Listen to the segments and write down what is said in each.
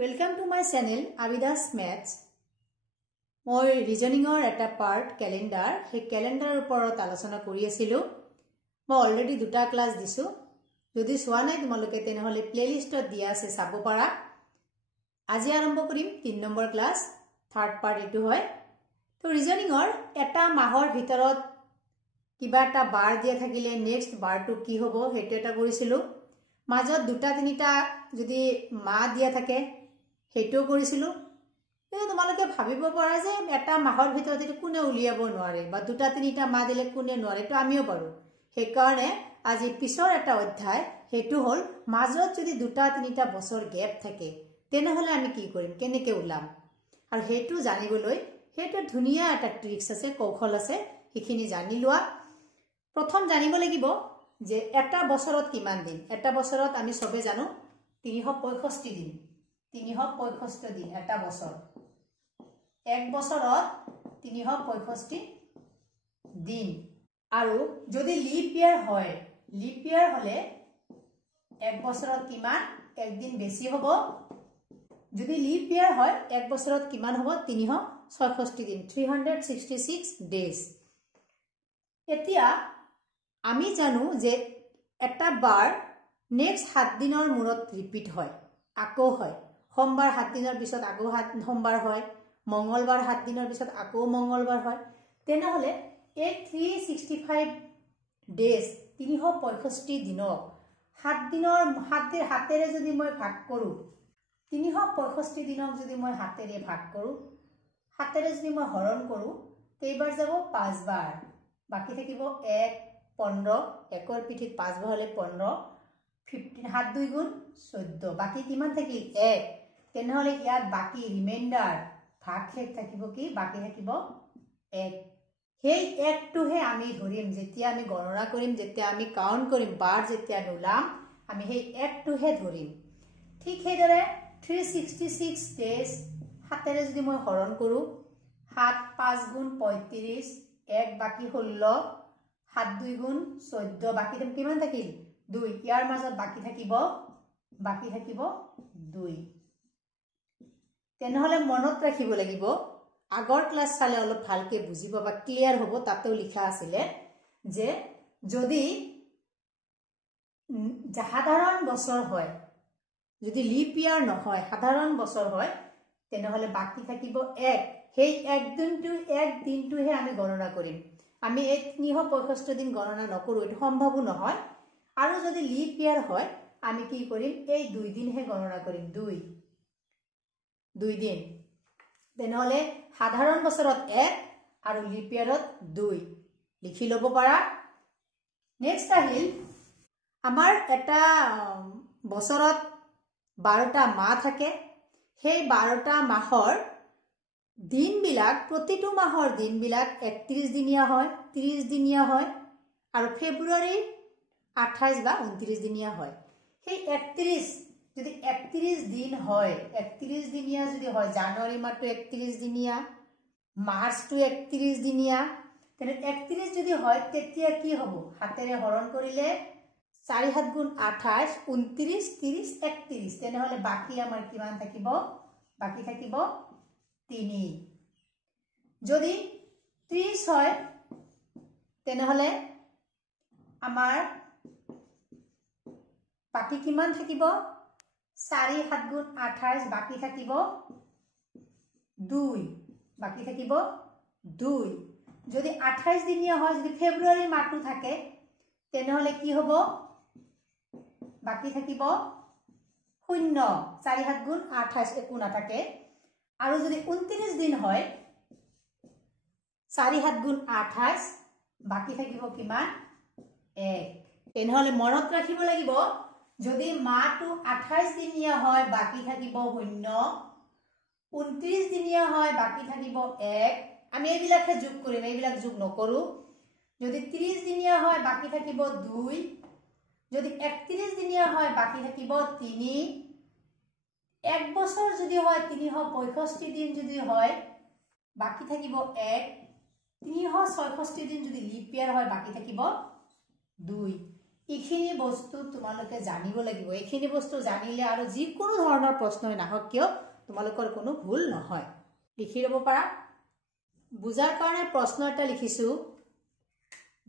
Welcome to my channel Abidas Maths. মই ৰিজনিংৰ এটা part calendar হে ক্যালেন্ডাৰৰ ওপৰত আলোচনা কৰি আছিলো। মই অলৰেডি দুটা ক্লাস দিছো। যদি সোৱা নাই তোমালোকে তেনেহলে প্লেলিষ্টত দিয়া আছে চাব পাৰা। আজি আৰম্ভ কৰিম 3 নম্বৰ ক্লাস, থাৰ্ড পাৰ্ট এটো হয়। তো ৰিজনিংৰ এটা মাহৰ ভিতৰত কিবা এটা বাৰ দিয়া থাকিলে নেক্সট বাৰটো কি হ'ব হেতু এটা কৰিছিলো। মাজত দুটা তিনিটা যদি মাহ দিয়া থাকে হেতু কৰিছিলো। তোমালোকে ভাবিব পাৰা যে এটা মাহৰ ভিতৰত এটো কোনে উলিয়াব নোৱাৰে বা দুটা তিনিটা মাহ দিলে কোনে নোৱাৰে তো আমিও পাৰো। সেই কাৰণে আজি পিছৰ এটা অধ্যায় হেতু হল মাজত যদি দুটা তিনিটা বছৰ গ্যাপ থাকে তেনেহলে আমি কি কৰিম, কেনেকে উলাম। আৰু হেতু জানিবলৈ হেতু ধুনিয়া এটা ট্ৰিক্স আছে, কৌশল আছে, সেইখিনি জানি লোৱা। প্ৰথম জানিব লাগিব যে এটা বছৰত কিমান দিন। এটা বছৰত আমি সবে জানো 365 দিন। 365 দিন এটা বছৰ। এক বছৰত 365 দিন। আৰু যদি লিপ ইয়াৰ হয়, লিপ ইয়াৰ হলে এক বছৰত কিমান একদিন বেছি হ'ব। যদি লিপ ইয়াৰ হয় এক বছৰত কিমান হ'ব 366 দিন, 366 ডেজ। এতিয়া আমি জানো যে এটা বাৰ নেক্সট 7 দিনৰ মূৰত ৰিপিট হয়, আকৌ হয়। সোমবাৰ 7 দিনৰ পিছত আকৌ সোমবাৰ হয়, মঙ্গলবাৰ 7 দিনৰ পিছত আকৌ মঙ্গলবাৰ হয়। তেনেহলে এই 365 ডেজ 365 দিনক 7 দিনৰ হাতেৰে যদি মই ভাগ কৰো, 365 দিনক যদি মই হাতেৰে ভাগ কৰো, হাতেৰে যদি মই হৰণ কৰো, কেইবাৰ যাব 5 বাৰ। বাকি থাকিব 1 15, একৰ পিঠিত 5 বাৰ হলে 15, 15 7 2 গুণ 14, বাকি কিমান থাকিল 1। তেনেহলে ইয়াত বাকি ৰিমাইন্ডাৰ ভাগ শেষ থাকিব কি, বাকি থাকিব 1। সেই 1টোহে আমি ধৰিম যেতিয়া আমি গণনা কৰিম, যেতিয়া আমি কাউন্ট কৰিম, বাৰ যেতিয়া নোলাম আমি সেই 1টোহে ধৰিম। ঠিক সেইদৰে 366 ডেজ হাতেৰে যদি মই হৰণ কৰো, 7 5 গুণ 35, 1 বাকি 16, 7 2 গুণ 14, বাকি কিমান থাকিল 2। ইয়াৰ মাজত বাকি থাকিব 2। তেনেহলে মনত ৰাখিব লাগিব, আগৰ ক্লাস চালে অলপ ভালকে বুজি পাবা, ক্লিয়াৰ হ'ব। তাতেও লিখা আছিলে যে যদি সাধাৰণ বছৰ হয়, যদি লিপ ইয়াৰ নহয় সাধাৰণ বছৰ হয়, তেনেহলে বাকি থাকিব 1। সেই এক দিনটোহে আমি গণনা কৰিম। আমি এই 365 দিন গণনা নকৰো, এটো সম্ভৱো নহয়। আৰু যদি লিপ ইয়াৰ হয় আমি কি কৰিম, এই 2 দিনহে গণনা কৰিম, 2 দিন। তেনেহলে সাধাৰণ বছৰত 1 আৰু লিপ ইয়াৰত 2 লিখি লব পাৰা। নেক্সট আহিল আমাৰ এটা বছৰত 12টা মাহ থাকে। সেই 12টা মাহৰ দিনবিলাক, প্ৰতিটো মাহৰ দিনবিলাক 31 দিনীয়া হয়, 30 দিনীয়া হয় আৰু ফেব্ৰুৱাৰীৰ 28 বা 29 দিনীয়া হয়। সেই 31 যদি 31 দিন হয়, 31 দিনীয়া যদি হয়, জানুৱাৰী মাহটো 31 দিনীয়া, মাৰ্চটো 31 দিনীয়া, তেনে 31 যদি হয় তেতিয়া কি হ'ব, হাতেৰে হৰণ কৰিলে 4 7 গুণ 28, 29 30 31। তেনেহলে বাকি আমাৰ কিমান থাকিব, বাকি থাকিব 3। যদি 30 হয় তেনেহলে আমাৰ বাকি কিমান থাকিব, 4 7 গুণ 28, বাকি থাকিব 2, বাকি থাকিব 2। যদি 28 দিনীয়া হয়, যদি ফেব্ৰুৱাৰী মাহটো থাকে তেনেহলে কি হ'ব, বাকি থাকিব 0, 4 7 গুণ 28 একো নাথাকে। আৰু যদি 29 দিন হয়, 4 7 গুণ 28, বাকি থাকিব কিমান 1। তেনেহলে মনত ৰাখিব লাগিব, যদি মাহটো 28 দিনীয়া হয় বাকি থাকিব 0, 29 দিনীয়া হয় বাকি থাকিব 1। আমি এইবিলাকে যোগ কৰিম, এইবিলাক যোগ নকৰো। যদি 30 দিনীয়া হয় বাকি থাকিব 2, যদি 31 দিনীয়া হয় বাকি থাকিব 3, এক বছৰ যদি হয় 365 দিন যদি হয় বাকি থাকিব 1, 366 দিন যদি লিপ ইয়াৰ হয় বাকি থাকিব 2। এইখিনি বস্তু তোমালোকে জানিব লাগিব এইখিনি বস্তু জানিলে আৰু যিকোনো ধৰণৰ প্ৰশ্নই নাহক কিয় তোমালোকৰ কোনো ভুল নহয় লিখি ল'ব পাৰা বুজাৰ কাৰণে প্ৰশ্ন এটা লিখিছো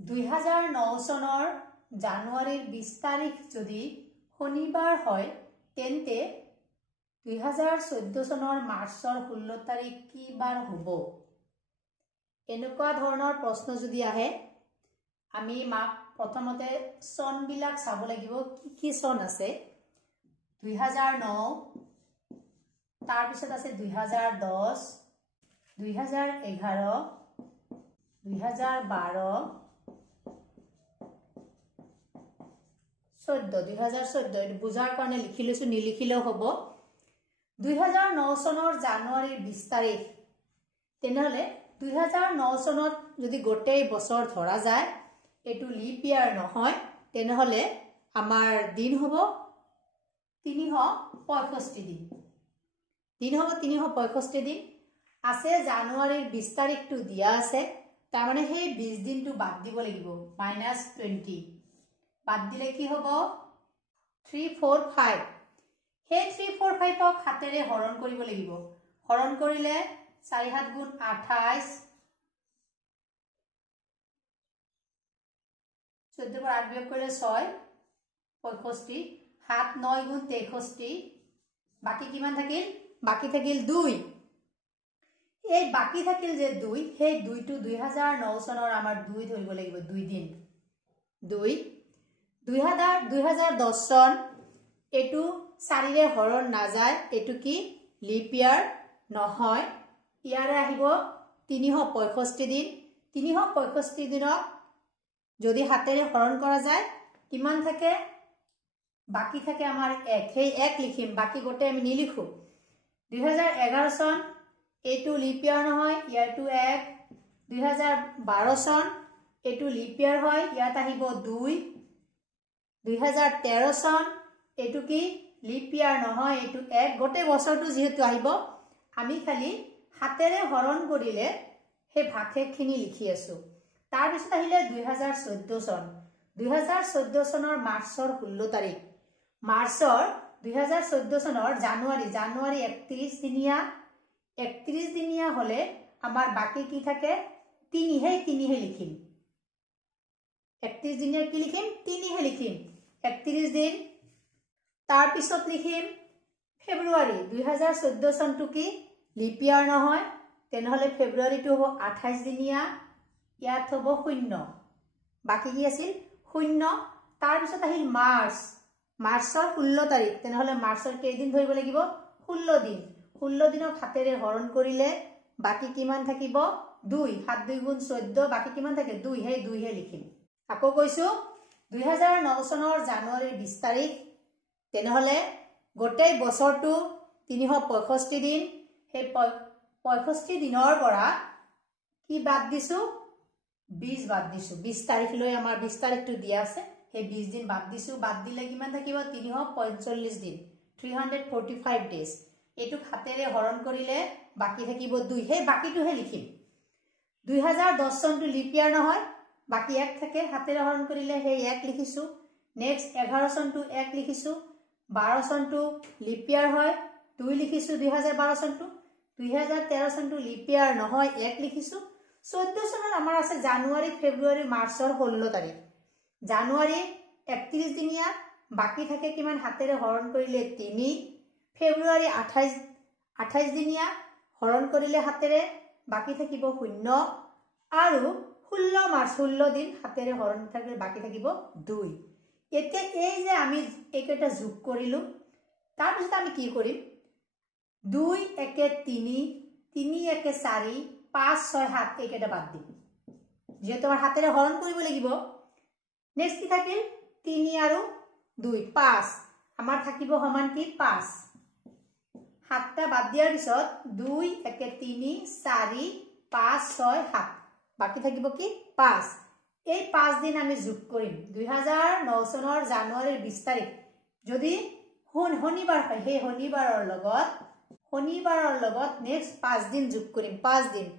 2009 চনৰ জানুৱাৰীৰ 20 তাৰিখ যদি শনিবাৰ হয় তেন্তে 2014 চনৰ মাৰ্চৰ 16 তাৰিখ কি বাৰ হ'ব এনেকুৱা ধৰণৰ প্ৰশ্ন যদি আহে আমি প্ৰথমতে সন বিলাক চাব লাগিব কি সন আছে 2009 তাৰ পিছত আছে 2010 2011 2012 2014 বুজাৰ কাৰণে লিখি লৈছো নিলিখিলেও হ'ব 2009 চনৰ জানুৱাৰীৰ 20 তাৰিখ তেনেহলে 2009 চনত যদি গোটেই বছৰ ধৰা যায় এটু লিপ ইয়াৰ নহয় তেনেহলে আমাৰ দিন হ'ব 365 দিন হ'ব 365 দিন আছে জানুৱাৰীৰ 20 তাৰিখটো দিয়া আছে তাৰ মানে সেই 20 দিনটো বাদ দিব লাগিব -20 বাদ দিলে কি হ'ব 345 সেই 345 ক হাতেৰে হৰণ কৰিব লাগিব হৰণ কৰিলে 4 7 গুণ 28 14 पर 8 বিয়োগ কৰিলে 6 65 7 9 গুণ 63 বাকি কিমান থাকিল বাকি থাকিল 2 এই বাকি থাকিল যে 2 সেই 2 টু 2009 চনৰ আমাৰ 2 ধৰিব লাগিব 2 দিন 2 2010 চন এটু 4 ৰে হৰণ না যায় এটু কি লিপ ইয়াৰ নহয় ইয়াৰে আহিব 365 দিন 365 দিনক যদি হাতেৰে হৰণ কৰা যায় কিমান থাকে বাকি থাকে আমাৰ 1 সেই 1 লিখিম বাকি গোটে আমি নিলিখো 2011 চন এটু লিপ ইয়াৰ নহয় ইয়াৰটো 1 2012 চন এটু লিপ ইয়াৰ হয় ইয়াত আহিব 2 2013 চন এটু কি লিপ ইয়াৰ নহয় এটু 1 গোটে বছৰটো যেহেতু আহিব আমি খালি হাতেৰে হৰণ কৰিলে হে ভাগখিনি লিখি আছো তাৰ পিছত আহিলে 2014 চন 2014 চনৰ মাৰ্চৰ 16 তাৰিখ মাৰ্চৰ 2014 চনৰ জানুৱাৰী 31 দিনীয়া হলে আমাৰ বাকি কি থাকে 3 হে লিখিম 31 দিনীয়া কি লিখিম 3 হে লিখিম 31 দিন তাৰ পিছত লিখিম ফেব্ৰুৱাৰী 2014 চনটো কি লিপ ইয়াৰ নহয় তেনেহলে ফেব্ৰুৱাৰীটো হ'ব 28 দিনীয়া ইয়াত হ'ব 0 বাকি কি আছিল 0 তাৰ পিছত আহিল মাৰ্চৰ 16 তাৰিখ তেনেহলে মাৰ্চৰ কেইদিন ধৰিব লাগিব 16 দিন 16 দিনক হাতেৰে হৰণ কৰিলে বাকি কিমান থাকিব 2 7 2 গুণ 14 বাকি কিমান থাকে 2 হে লিখিম আকৌ কৈছো 2009 চনৰ জানুৱাৰীৰ 20 তাৰিখ তেনেহলে গোটেই বছৰটো 365 দিন সেই 65 দিনৰ পৰা কি বাদ দিছো 20 বাদ দিছো 20 তাৰিখ লৈ আমাৰ 20 তাৰিখটো দিয়া আছে সেই 20 দিন বাদ দিছো বাদ দিলে কিমান থাকিব 345 দিন 345 ডেজ এটু হাতেৰে হৰণ কৰিলে বাকি থাকিব 2 হে বাকিটোহে লিখিম 2010 চনটো লিপ ইয়াৰ নহয় বাকি 1 থাকে হাতেৰে হৰণ কৰিলে সেই 1 লিখিছো নেক্সট 11 চনটো 1 লিখিছো 12 চনটো লিপ ইয়াৰ হয় 2 লিখিছো 2012 চনটো 2013 চনটো লিপ ইয়াৰ নহয় 1 লিখিছো 14 চনত আমাৰ আছে জানুৱাৰী ফেব্ৰুৱাৰী মাৰ্চৰ 16 তাৰিখ জানুৱাৰী 31 দিনীয়া বাকি থাকে কিমান হাতেৰে হৰণ কৰিলে 3 ফেব্ৰুৱাৰী 28 দিনীয়া হৰণ কৰিলে হাতেৰে বাকি থাকিব 0 আৰু 16 মাৰ্চ 16 দিন হাতেৰে হৰণ থাকিলে বাকি থাকিব 2 এতিয়া এই যে আমি এইকেইটা যোগ কৰিলো তাৰ পিছত আমি কি কৰিম 2 1 3 3 1 4 5 6 7 এইকেইটা বাদ দিম যেহেতু আমাৰ হাতেৰে হৰণ কৰিব লাগিব নেক্সট কি থাকিল 3 আৰু 2 5 আমাৰ থাকিব সমান কি 5 7টা বাদ দিয়াৰ পিছত 2 1 3 4 5 6 7 বাকি থাকিব কি 5 এই 5 দিন আমি যোগ কৰিম 2009 চনৰ জানুৱাৰীৰ 20 তাৰিখ যদি শনিবাৰ হয় সেই শনিবাৰৰ লগত নেক্সট 5 দিন যোগ কৰিম 5 দিন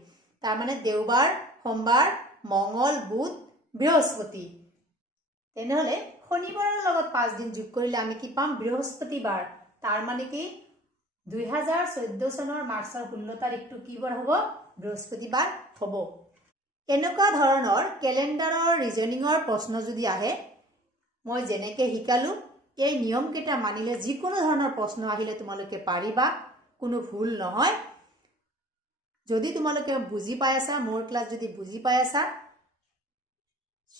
তাৰ মানে দেওবাৰ সোমবাৰ মঙ্গল বুধ বৃহস্পতি তেনেহলে শনিবাৰৰ লগত 5 দিন যোগ কৰিলে আমি কি পাম বৃহস্পতিবাৰ তাৰ মানে কি 2014 চনৰ মাৰ্চৰ 16 তাৰিখটো কি বাৰ হ'ব বৃহস্পতিবাৰ হ'ব এনেকুৱা ধৰণৰ ক্যালেন্ডাৰৰ ৰিজনিংৰ প্ৰশ্ন যদি আহে মই যেনেকৈ শিকালো এই নিয়ম কেইটা মানিলে যিকোনো ধৰণৰ প্ৰশ্ন আহিলে তোমালোকে পাৰিবা কোনো ভুল নহয় যদি তোমালোকে বুজি পাই আছা মোৰ ক্লাস যদি বুজি পাই আছা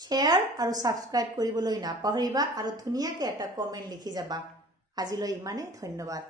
শেয়াৰ আৰু সাবস্ক্ৰাইব কৰিবলৈ নাপাহৰিবা আৰু ধুনীয়াকৈ এটা কমেন্ট লিখি যাবা আজিলৈ ইমানে ধন্যবাদ